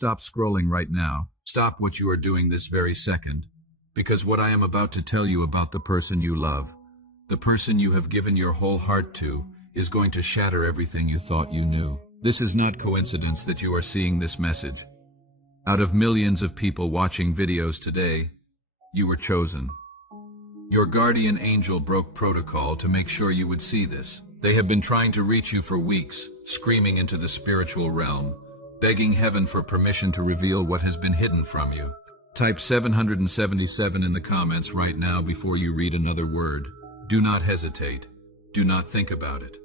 Stop scrolling right now. Stop what you are doing this very second. Because what I am about to tell you about the person you love, the person you have given your whole heart to, is going to shatter everything you thought you knew. This is not coincidence that you are seeing this message. Out of millions of people watching videos today, you were chosen. Your guardian angel broke protocol to make sure you would see this. They have been trying to reach you for weeks, screaming into the spiritual realm, begging heaven for permission to reveal what has been hidden from you. Type 777 in the comments right now before you read another word. Do not hesitate. Do not think about it.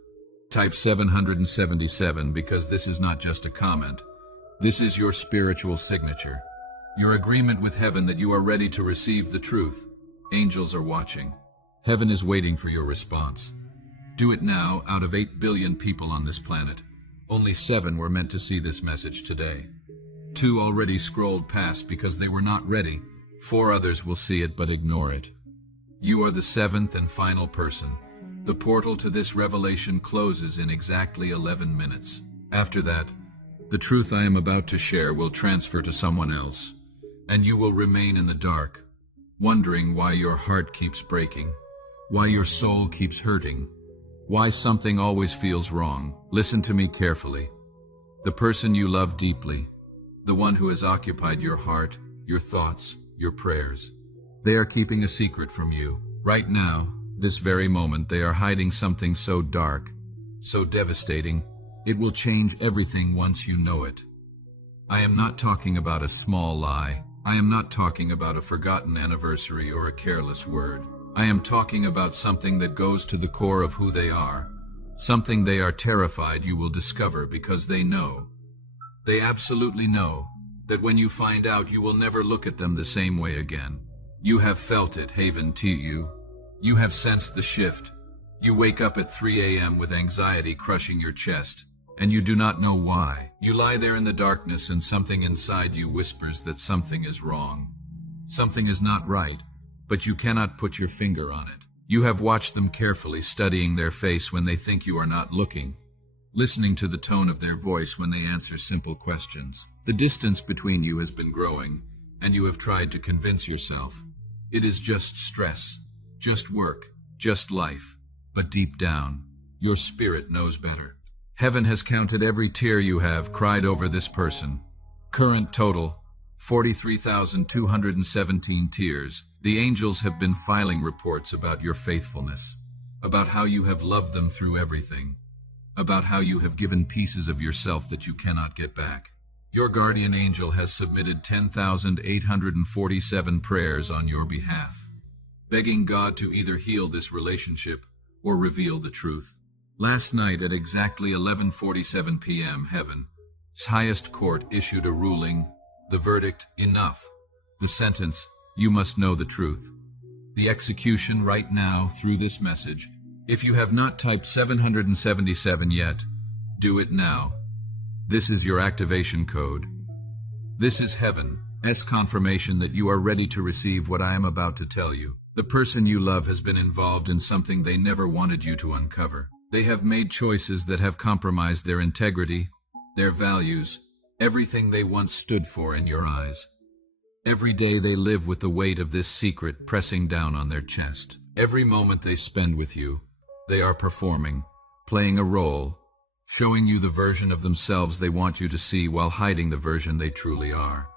Type 777 because this is not just a comment. This is your spiritual signature. Your agreement with heaven that you are ready to receive the truth. Angels are watching. Heaven is waiting for your response. Do it now. Out of 8 billion people on this planet, only 7 were meant to see this message today. 2 already scrolled past because they were not ready. 4 others will see it but ignore it. You are the 7th and final person. The portal to this revelation closes in exactly 11 minutes. After that, the truth I am about to share will transfer to someone else, and you will remain in the dark, wondering why your heart keeps breaking, why your soul keeps hurting, why something always feels wrong. Listen to me carefully. The person you love deeply, the one who has occupied your heart, your thoughts, your prayers, they are keeping a secret from you. Right now, this very moment, they are hiding something so dark, so devastating, it will change everything once you know it. I am not talking about a small lie. I am not talking about a forgotten anniversary or a careless word. I am talking about something that goes to the core of who they are. Something they are terrified you will discover because they know. They absolutely know that when you find out, you will never look at them the same way again. You have felt it, Haven to you. You have sensed the shift. You wake up at 3 a.m. with anxiety crushing your chest, and you do not know why. You lie there in the darkness and something inside you whispers that something is wrong. Something is not right, but you cannot put your finger on it. You have watched them carefully, studying their face when they think you are not looking, listening to the tone of their voice when they answer simple questions. The distance between you has been growing, and you have tried to convince yourself it is just stress, just work, just life. But deep down, your spirit knows better. Heaven has counted every tear you have cried over this person. Current total, 43,217 tears. The angels have been filing reports about your faithfulness, about how you have loved them through everything, about how you have given pieces of yourself that you cannot get back. Your guardian angel has submitted 10,847 prayers on your behalf, begging God to either heal this relationship or reveal the truth. Last night at exactly 11:47 p.m., Heaven's highest court issued a ruling, the verdict, enough. The sentence, you must know the truth. The execution right now through this message. If you have not typed 777 yet, do it now. This is your activation code. This is Heaven's confirmation that you are ready to receive what I am about to tell you. The person you love has been involved in something they never wanted you to uncover. They have made choices that have compromised their integrity, their values, everything they once stood for in your eyes. Every day they live with the weight of this secret pressing down on their chest. Every moment they spend with you, they are performing, playing a role, showing you the version of themselves they want you to see while hiding the version they truly are.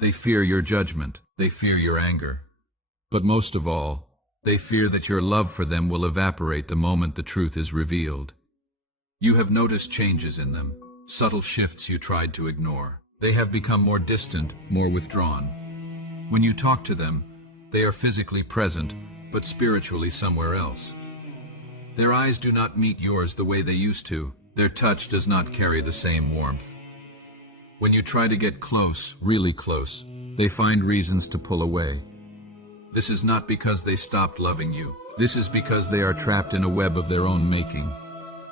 They fear your judgment. They fear your anger. But most of all, they fear that your love for them will evaporate the moment the truth is revealed. You have noticed changes in them, subtle shifts you tried to ignore. They have become more distant, more withdrawn. When you talk to them, they are physically present, but spiritually somewhere else. Their eyes do not meet yours the way they used to. Their touch does not carry the same warmth. When you try to get close, really close, they find reasons to pull away. This is not because they stopped loving you. This is because they are trapped in a web of their own making,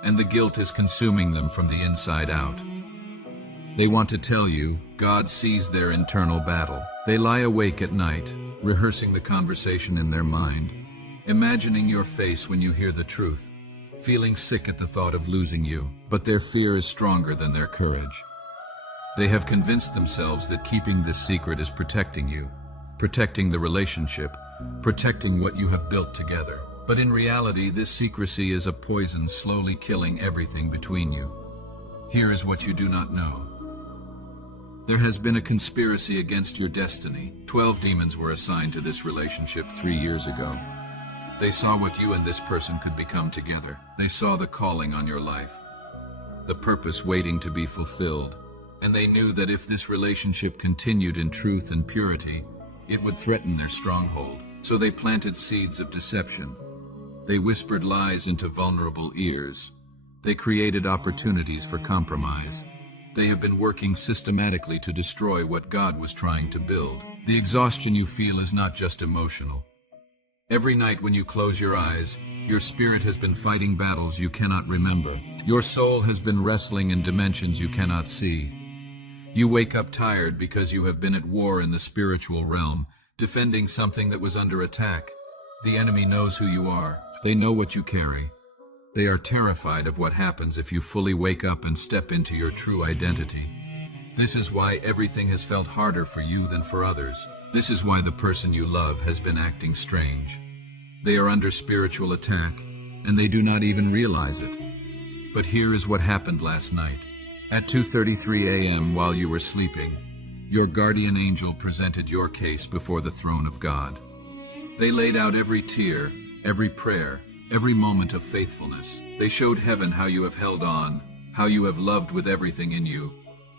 and the guilt is consuming them from the inside out. They want to tell you, God sees their internal battle. They lie awake at night, rehearsing the conversation in their mind, imagining your face when you hear the truth, feeling sick at the thought of losing you, but their fear is stronger than their courage. They have convinced themselves that keeping this secret is protecting you, protecting the relationship, protecting what you have built together. But in reality, this secrecy is a poison slowly killing everything between you. Here is what you do not know. There has been a conspiracy against your destiny. 12 demons were assigned to this relationship 3 years ago. They saw what you and this person could become together. They saw the calling on your life, the purpose waiting to be fulfilled. And they knew that if this relationship continued in truth and purity, it would threaten their stronghold. So they planted seeds of deception. They whispered lies into vulnerable ears. They created opportunities for compromise. They have been working systematically to destroy what God was trying to build. The exhaustion you feel is not just emotional. Every night when you close your eyes, your spirit has been fighting battles you cannot remember. Your soul has been wrestling in dimensions you cannot see. You wake up tired because you have been at war in the spiritual realm, defending something that was under attack. The enemy knows who you are. They know what you carry. They are terrified of what happens if you fully wake up and step into your true identity. This is why everything has felt harder for you than for others. This is why the person you love has been acting strange. They are under spiritual attack, and they do not even realize it. But here is what happened last night. At 2:33 a.m. while you were sleeping, your guardian angel presented your case before the throne of God. They laid out every tear, every prayer, every moment of faithfulness. They showed heaven how you have held on, how you have loved with everything in you,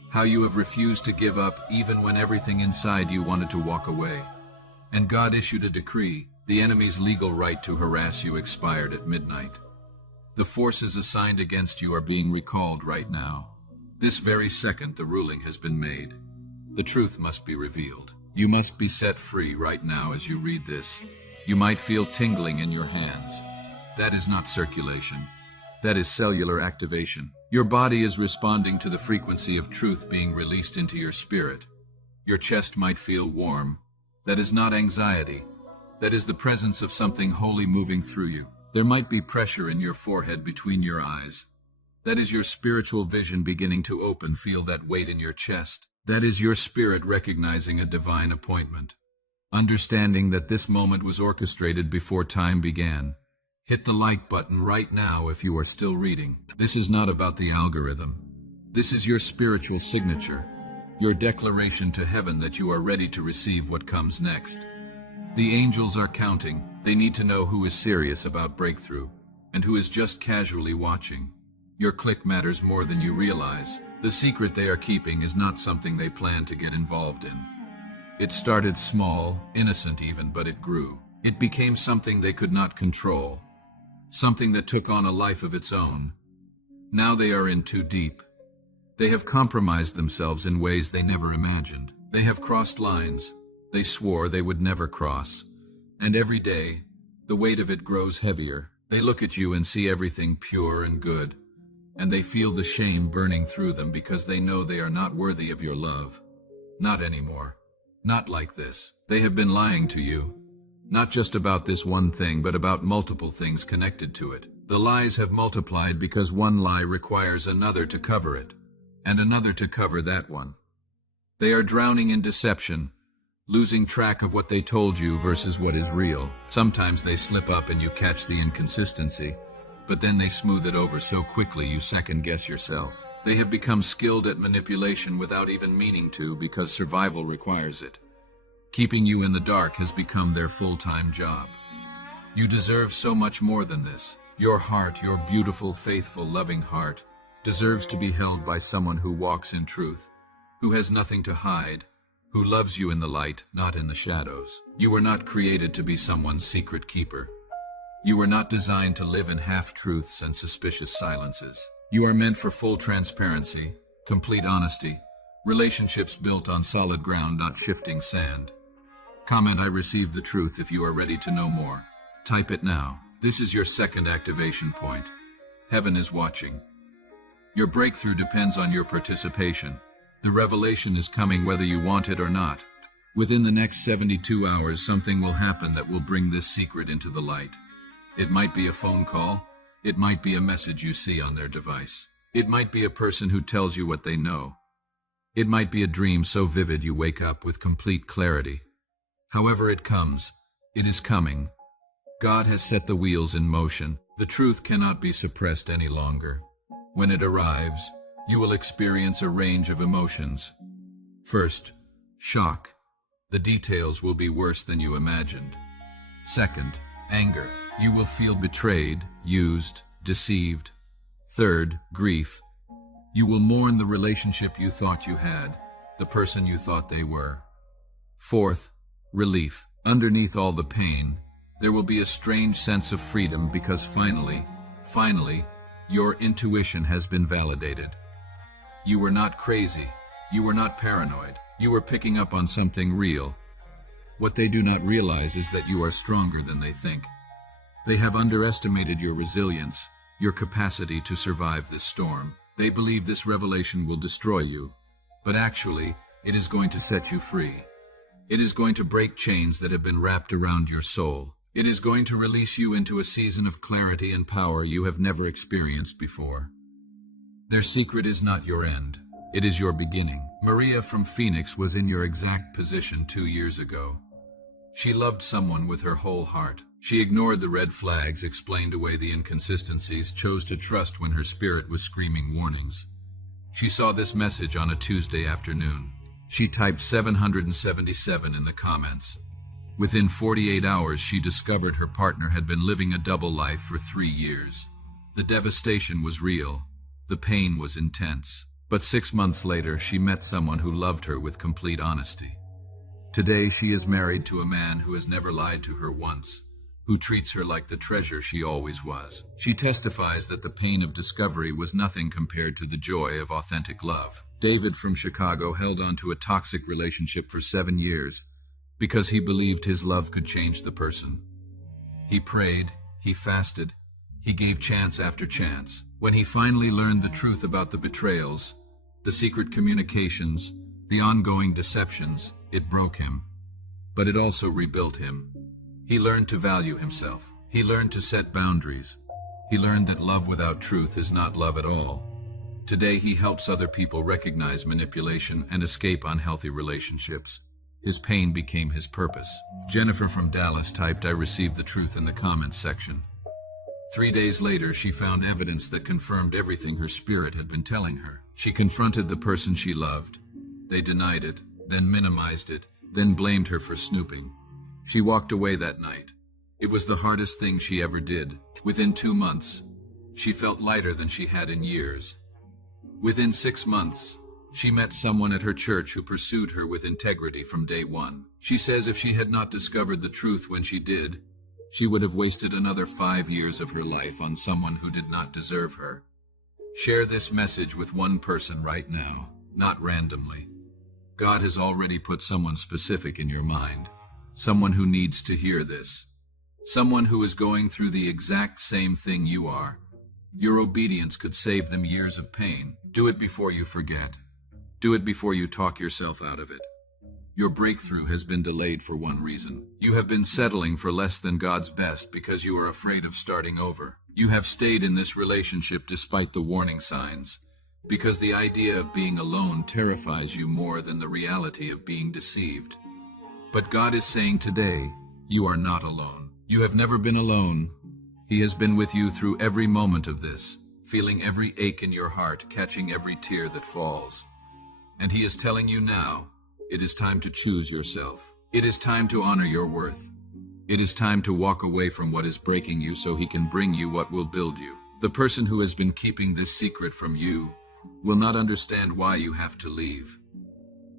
how you have refused to give up even when everything inside you wanted to walk away. And God issued a decree. The enemy's legal right to harass you expired at midnight. The forces assigned against you are being recalled right now. This very second the ruling has been made. The truth must be revealed. You must be set free right now as you read this. You might feel tingling in your hands. That is not circulation. That is cellular activation. Your body is responding to the frequency of truth being released into your spirit. Your chest might feel warm. That is not anxiety. That is the presence of something holy moving through you. There might be pressure in your forehead between your eyes. That is your spiritual vision beginning to open. Feel that weight in your chest. That is your spirit recognizing a divine appointment. Understanding that this moment was orchestrated before time began. Hit the like button right now if you are still reading. This is not about the algorithm. This is your spiritual signature, your declaration to heaven that you are ready to receive what comes next. The angels are counting. They need to know who is serious about breakthrough and who is just casually watching. Your click matters more than you realize. The secret they are keeping is not something they plan to get involved in. It started small, innocent even, but it grew. It became something they could not control, something that took on a life of its own. Now they are in too deep. They have compromised themselves in ways they never imagined. They have crossed lines they swore they would never cross. And every day, the weight of it grows heavier. They look at you and see everything pure and good, and they feel the shame burning through them because they know they are not worthy of your love. Not anymore. Not like this. They have been lying to you. Not just about this one thing, but about multiple things connected to it. The lies have multiplied because one lie requires another to cover it, and another to cover that one. They are drowning in deception, losing track of what they told you versus what is real. Sometimes they slip up and you catch the inconsistency, but then they smooth it over so quickly you second-guess yourself. They have become skilled at manipulation without even meaning to because survival requires it. Keeping you in the dark has become their full-time job. You deserve so much more than this. Your heart, your beautiful, faithful, loving heart, deserves to be held by someone who walks in truth, who has nothing to hide, who loves you in the light, not in the shadows. You were not created to be someone's secret keeper. You were not designed to live in half-truths and suspicious silences. You are meant for full transparency, complete honesty, relationships built on solid ground, not shifting sand. Comment, "I received the truth," if you are ready to know more. Type it now. This is your second activation point. Heaven is watching. Your breakthrough depends on your participation. The revelation is coming whether you want it or not. Within the next 72 hours, something will happen that will bring this secret into the light. It might be a phone call. It might be a message you see on their device. It might be a person who tells you what they know. It might be a dream so vivid you wake up with complete clarity. However it comes, it is coming. God has set the wheels in motion. The truth cannot be suppressed any longer. When it arrives, you will experience a range of emotions. First, shock. The details will be worse than you imagined. Second, anger. You will feel betrayed, used, deceived. Third, grief. You will mourn the relationship you thought you had, the person you thought they were. Fourth, relief. Underneath all the pain, there will be a strange sense of freedom because finally, your intuition has been validated. You were not crazy. You were not paranoid. You were picking up on something real. What they do not realize is that you are stronger than they think. They have underestimated your resilience, your capacity to survive this storm. They believe this revelation will destroy you, but actually, it is going to set you free. It is going to break chains that have been wrapped around your soul. It is going to release you into a season of clarity and power you have never experienced before. Their secret is not your end. It is your beginning. Maria from Phoenix was in your exact position 2 years ago. She loved someone with her whole heart. She ignored the red flags, explained away the inconsistencies, chose to trust when her spirit was screaming warnings. She saw this message on a Tuesday afternoon. She typed 777 in the comments. Within 48 hours, she discovered her partner had been living a double life for 3 years. The devastation was real. The pain was intense. But 6 months later, she met someone who loved her with complete honesty. Today, she is married to a man who has never lied to her once, who treats her like the treasure she always was. She testifies that the pain of discovery was nothing compared to the joy of authentic love. David from Chicago held on to a toxic relationship for 7 years because he believed his love could change the person. He prayed, he fasted, he gave chance after chance. When he finally learned the truth about the betrayals, the secret communications, the ongoing deceptions, it broke him. But it also rebuilt him. He learned to value himself. He learned to set boundaries. He learned that love without truth is not love at all. Today he helps other people recognize manipulation and escape unhealthy relationships. His pain became his purpose. Jennifer from Dallas typed, "I received the truth" in the comments section. 3 days later, she found evidence that confirmed everything her spirit had been telling her. She confronted the person she loved. They denied it, then minimized it, then blamed her for snooping. She walked away that night. It was the hardest thing she ever did. Within 2 months, she felt lighter than she had in years. Within 6 months, she met someone at her church who pursued her with integrity from day one. She says if she had not discovered the truth when she did, she would have wasted another 5 years of her life on someone who did not deserve her. Share this message with one person right now, not randomly. God has already put someone specific in your mind, someone who needs to hear this, someone who is going through the exact same thing you are. Your obedience could save them years of pain. Do it before you forget. Do it before you talk yourself out of it. Your breakthrough has been delayed for one reason. You have been settling for less than God's best because you are afraid of starting over. You have stayed in this relationship despite the warning signs, because the idea of being alone terrifies you more than the reality of being deceived. But God is saying today, you are not alone. You have never been alone. He has been with you through every moment of this, feeling every ache in your heart, catching every tear that falls. And He is telling you now, it is time to choose yourself. It is time to honor your worth. It is time to walk away from what is breaking you so He can bring you what will build you. The person who has been keeping this secret from you will not understand why you have to leave.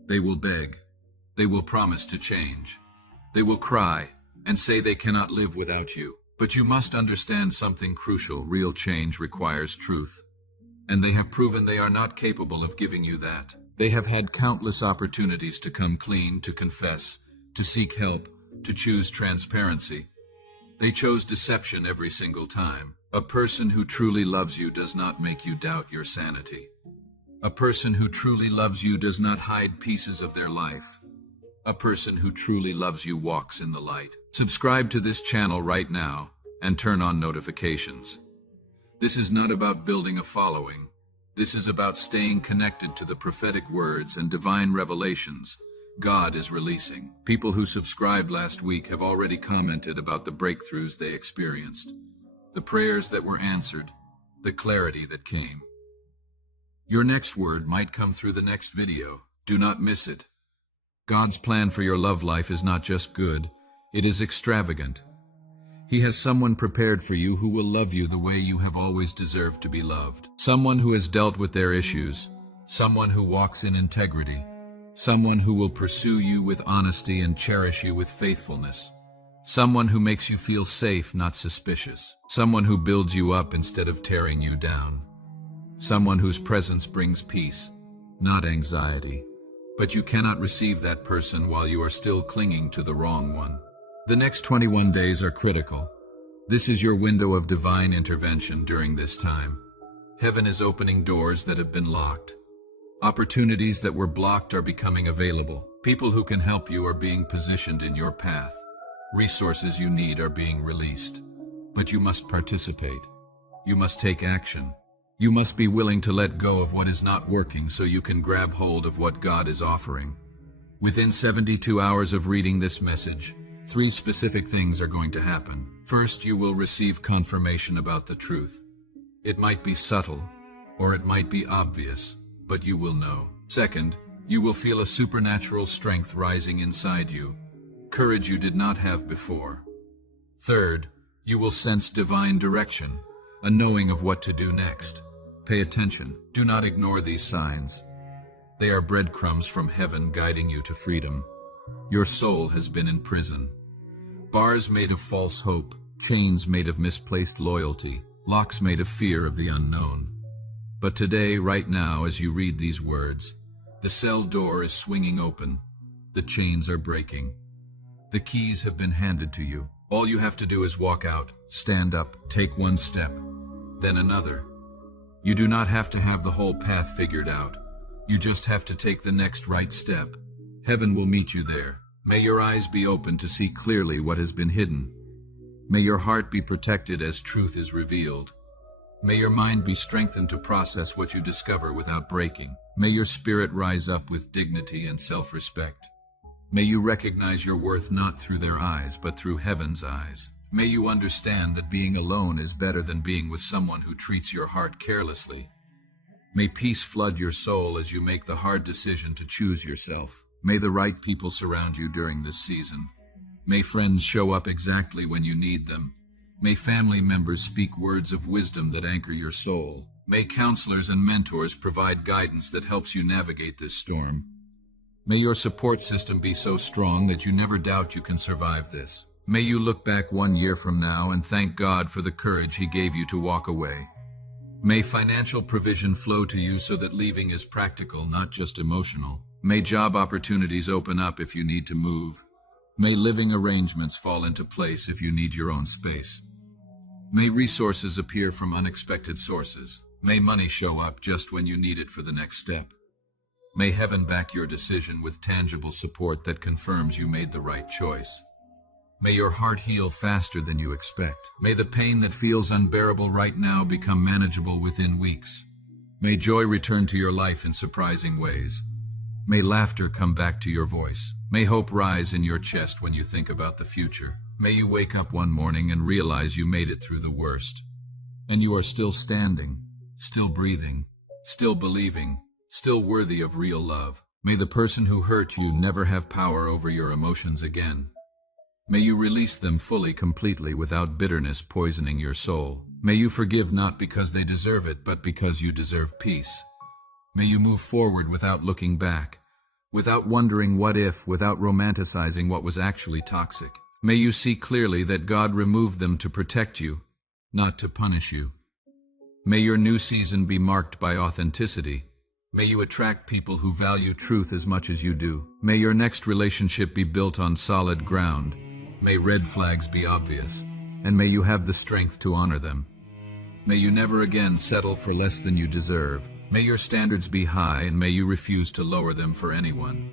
They will beg. They will promise to change. They will cry and say they cannot live without you. But you must understand something crucial. Real change requires truth. And they have proven they are not capable of giving you that. They have had countless opportunities to come clean, to confess, to seek help, to choose transparency. They chose deception every single time. A person who truly loves you does not make you doubt your sanity. A person who truly loves you does not hide pieces of their life. A person who truly loves you walks in the light. Subscribe to this channel right now and turn on notifications. This is not about building a following. This is about staying connected to the prophetic words and divine revelations God is releasing. People who subscribed last week have already commented about the breakthroughs they experienced, the prayers that were answered, the clarity that came. Your next word might come through the next video. Do not miss it. God's plan for your love life is not just good, it is extravagant. He has someone prepared for you who will love you the way you have always deserved to be loved. Someone who has dealt with their issues, someone who walks in integrity, someone who will pursue you with honesty and cherish you with faithfulness. Someone who makes you feel safe, not suspicious. Someone who builds you up instead of tearing you down. Someone whose presence brings peace, not anxiety. But you cannot receive that person while you are still clinging to the wrong one. The next 21 days are critical. This is your window of divine intervention during this time. Heaven is opening doors that have been locked. Opportunities that were blocked are becoming available. People who can help you are being positioned in your path. Resources you need are being released. But you must participate. You must take action. You must be willing to let go of what is not working so you can grab hold of what God is offering. Within 72 hours of reading this message, 3 specific things are going to happen. First, you will receive confirmation about the truth. It might be subtle, or it might be obvious, but you will know. Second, you will feel a supernatural strength rising inside you, courage you did not have before. Third, you will sense divine direction, a knowing of what to do next. Pay attention. Do not ignore these signs. They are breadcrumbs from heaven guiding you to freedom. Your soul has been in prison. Bars made of false hope, chains made of misplaced loyalty, locks made of fear of the unknown. But today, right now, as you read these words, the cell door is swinging open. The chains are breaking. The keys have been handed to you. All you have to do is walk out, stand up, take one step, then another. You do not have to have the whole path figured out. You just have to take the next right step. Heaven will meet you there. May your eyes be open to see clearly what has been hidden. May your heart be protected as truth is revealed. May your mind be strengthened to process what you discover without breaking. May your spirit rise up with dignity and self-respect. May you recognize your worth not through their eyes, but through heaven's eyes. May you understand that being alone is better than being with someone who treats your heart carelessly. May peace flood your soul as you make the hard decision to choose yourself. May the right people surround you during this season. May friends show up exactly when you need them. May family members speak words of wisdom that anchor your soul. May counselors and mentors provide guidance that helps you navigate this storm. May your support system be so strong that you never doubt you can survive this. May you look back 1 year from now and thank God for the courage He gave you to walk away. May financial provision flow to you so that leaving is practical, not just emotional. May job opportunities open up if you need to move. May living arrangements fall into place if you need your own space. May resources appear from unexpected sources. May money show up just when you need it for the next step. May heaven back your decision with tangible support that confirms you made the right choice. May your heart heal faster than you expect. May the pain that feels unbearable right now become manageable within weeks. May joy return to your life in surprising ways. May laughter come back to your voice. May hope rise in your chest when you think about the future. May you wake up one morning and realize you made it through the worst. And you are still standing, still breathing, still believing, still worthy of real love. May the person who hurt you never have power over your emotions again. May you release them fully, completely, without bitterness poisoning your soul. May you forgive not because they deserve it, but because you deserve peace. May you move forward without looking back, without wondering what if, without romanticizing what was actually toxic. May you see clearly that God removed them to protect you, not to punish you. May your new season be marked by authenticity. May you attract people who value truth as much as you do. May your next relationship be built on solid ground. May red flags be obvious, and may you have the strength to honor them. May you never again settle for less than you deserve. May your standards be high, and may you refuse to lower them for anyone.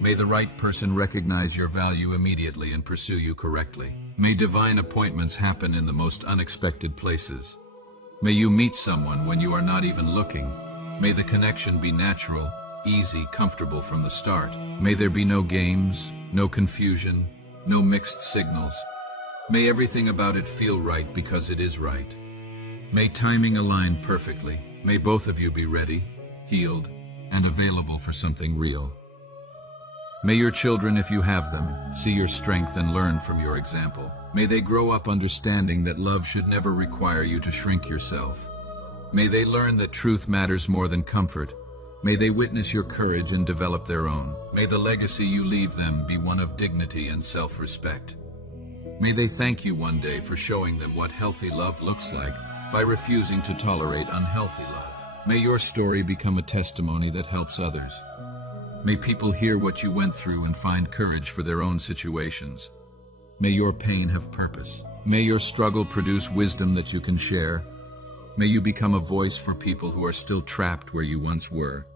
May the right person recognize your value immediately and pursue you correctly. May divine appointments happen in the most unexpected places. May you meet someone when you are not even looking. May the connection be natural, easy, comfortable from the start. May there be no games, no confusion, no mixed signals. May everything about it feel right because it is right. May timing align perfectly. May both of you be ready, healed, and available for something real. May your children, if you have them, see your strength and learn from your example. May they grow up understanding that love should never require you to shrink yourself. May they learn that truth matters more than comfort. May they witness your courage and develop their own. May the legacy you leave them be one of dignity and self-respect. May they thank you one day for showing them what healthy love looks like by refusing to tolerate unhealthy love. May your story become a testimony that helps others. May people hear what you went through and find courage for their own situations. May your pain have purpose. May your struggle produce wisdom that you can share. May you become a voice for people who are still trapped where you once were.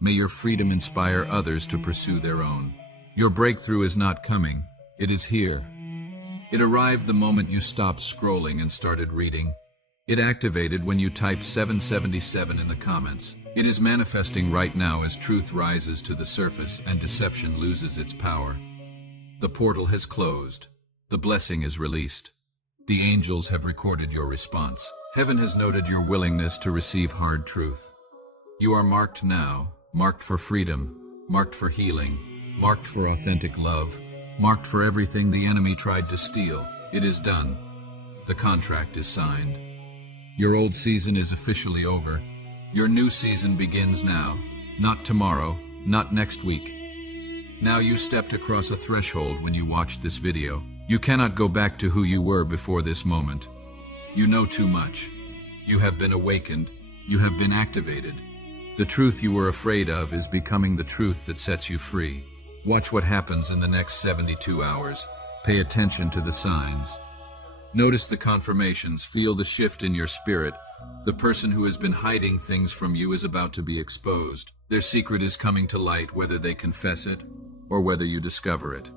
May your freedom inspire others to pursue their own. Your breakthrough is not coming, it is here. It arrived the moment you stopped scrolling and started reading. It activated when you typed 777 in the comments. It is manifesting right now as truth rises to the surface and deception loses its power. The portal has closed. The blessing is released. The angels have recorded your response. Heaven has noted your willingness to receive hard truth. You are marked now, marked for freedom, marked for healing, marked for authentic love, marked for everything the enemy tried to steal. It is done. The contract is signed. Your old season is officially over. Your new season begins now, not tomorrow, not next week. Now you stepped across a threshold when you watched this video. You cannot go back to who you were before this moment. You know too much. You have been awakened. You have been activated. The truth you were afraid of is becoming the truth that sets you free. Watch what happens in the next 72 hours. Pay attention to the signs. Notice the confirmations, feel the shift in your spirit. The person who has been hiding things from you is about to be exposed. Their secret is coming to light, whether they confess it or whether you discover it.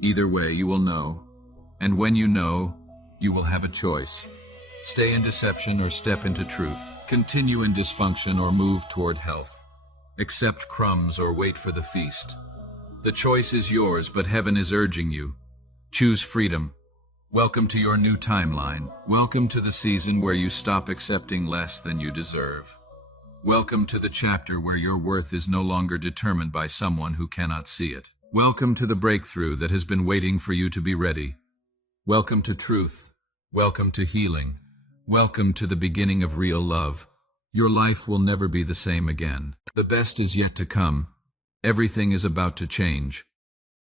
Either way, you will know. And when you know, you will have a choice. Stay in deception or step into truth. Continue in dysfunction or move toward health. Accept crumbs or wait for the feast. The choice is yours, but heaven is urging you. Choose freedom. Welcome to your new timeline. Welcome to the season where you stop accepting less than you deserve. Welcome to the chapter where your worth is no longer determined by someone who cannot see it. Welcome to the breakthrough that has been waiting for you to be ready. Welcome to truth. Welcome to healing. Welcome to the beginning of real love. Your life will never be the same again. The best is yet to come. Everything is about to change.